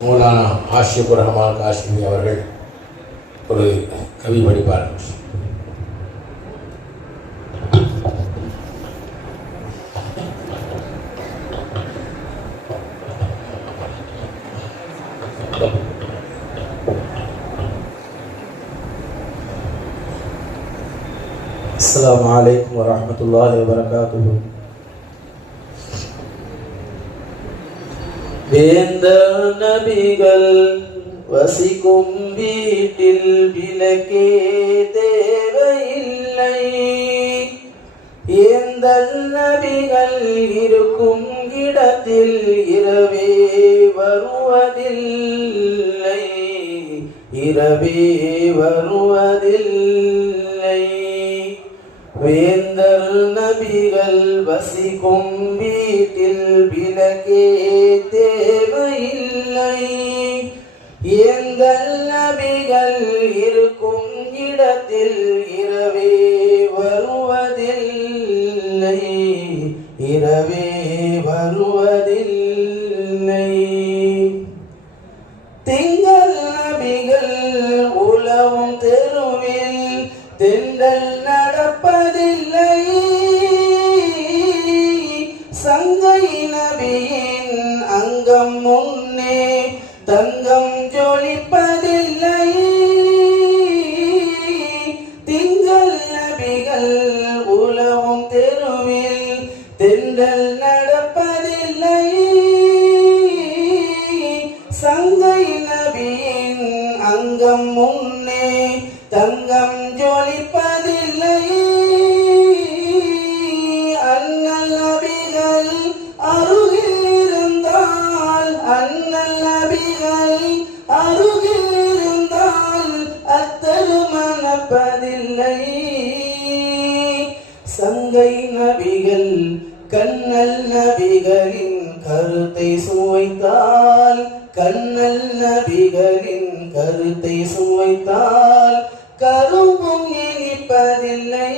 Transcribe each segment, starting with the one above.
மௌலானா ஆஷிபுர் ரஹ்மான் காஷ்மி அவர்கள் ஒரு கவி படிப்பார்கள் السلام عليكم ورحمة الله وبركاته வேந்தர் நபிகள் வசிக்கும் வீட்டில் விளக்கே தேவையில்லை. ஏந்தல் நபிகள் இருக்கும் இடத்தில் இரவே வருவதில்லை. இரவே வருவதில்லை. நபிகள் வசிக்கும் வீட்டில் விளக்கே தேவையில்லை. எங்கள் நபிகள் இருக்கும் இடத்தில் இரவே தெண்டல் நடப்பதில்லை. சங்கை நபியின் அங்கம் முன்னே தங்கம் ஜொலிப்பதில்லை. திங்கள் நபிகள் உலவும் தெருவில் தெண்டல் நடப்பதில்லை. சங்கை நபியின் அங்கம் முன்னே தங்கம் ஜொலிப்பதில்லை. அண்ணல் நபிகள் அருகிருந்தால் அண்ணல் நபிகள் அருகிருந்தால் அத்தரு மணப்பதில்லை. சங்கை நபிகள் கண்ணல் நபிகளின் கருத்தை சுவைத்தால் கண்ணல் நபிகளின் கருத்தை சுவைத்தால் கரும்பும் இனிப்பதில்லை.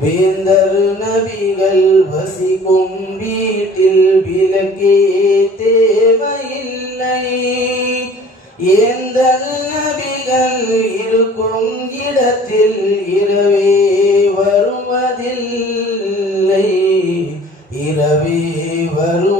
வேந்தர் நபிகள் வசிக்கும் வீட்டில் விளக்கே தேவையில்லை. ஏந்தல் நபிகள் இருக்கும் இடத்தில் இரவே வருவதில்லை. இரவே வரும்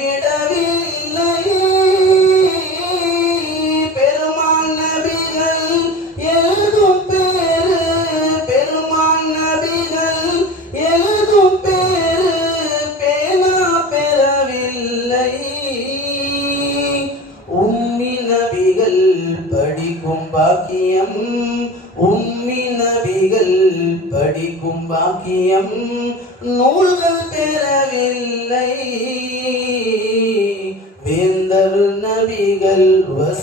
வசதியை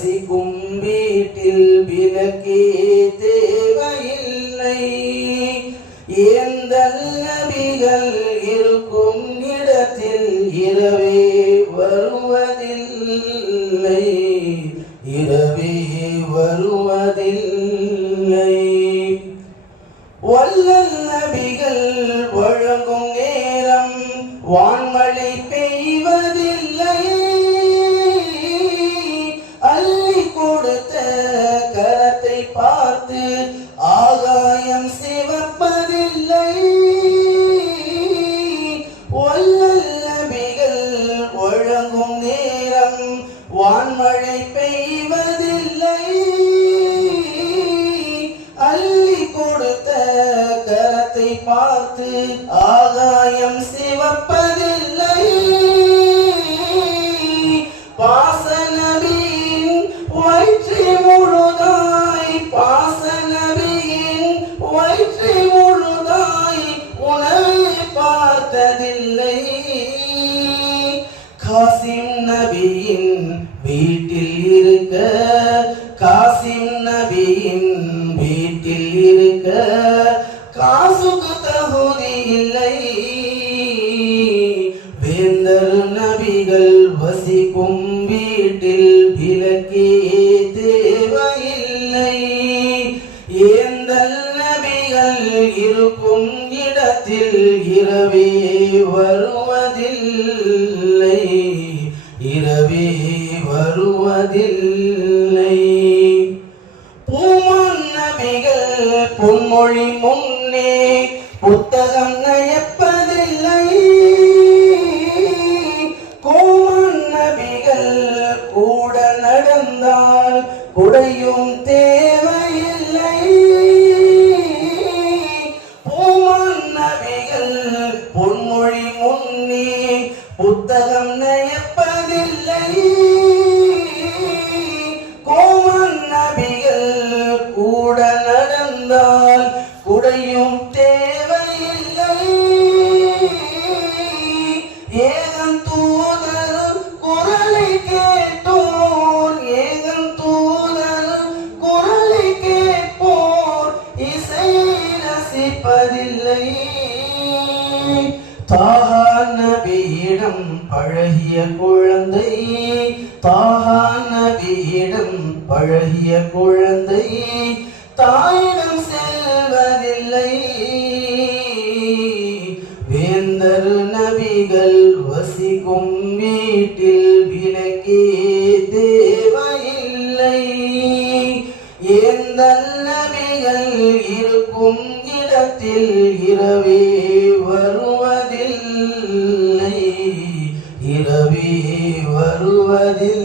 வசிக்கும் வீட்டில் விளக்கே தேவையில்லை. ஏந்தல் நபிகள் இருக்கும் இடத்தில் இரவே வருவதில்லை. இரவே வருவதில்லை. வல்லல் நபிகள் வழங்கும் நேரம் வான்மழை பெய்வது பார்த்து ஆகாயம் சிவப்பதில்லை. பாசநபியின் வயிற்று முழுதாய் பாசநபியின் வயிற்று முழுதாய் உணவை பார்த்ததில்லை. காசிம் நபியின் வீட்டில் வசிக்கும் வீட்டில் விளக்கே தேவையில்லை. ஏந்தல் நபிகள் இருக்கும் இடத்தில் இரவே வருவதில்லை. இரவே வருவதில்லை. பூமன் நபிகள் பொன்மொழி முன்னே புத்தகம் நயப்பதில்லை. உடையும் தேவையில்லை. பூமன் பொன்மொழி முன்னே புத்தகம் நயப்பதில்லை. கோமன் நபிகள் கூட நடந்தால் குடையும் தே ரசிப்பதில்லை தாகா நபியிடம் பழகிய குழந்தை. தாகா நபியிடம் பழகிய குழந்தை. தாயிடம் செல்வதில்லை. வேந்தர் நபிகள் வசிக்கும் வீட்டில் விலக்கே தேவையில்லை. ஏந்தல் நபிகள் இருக்கும் நேரத்தில் இரவே வருவதில்லை. இரவே வருவதில்லை.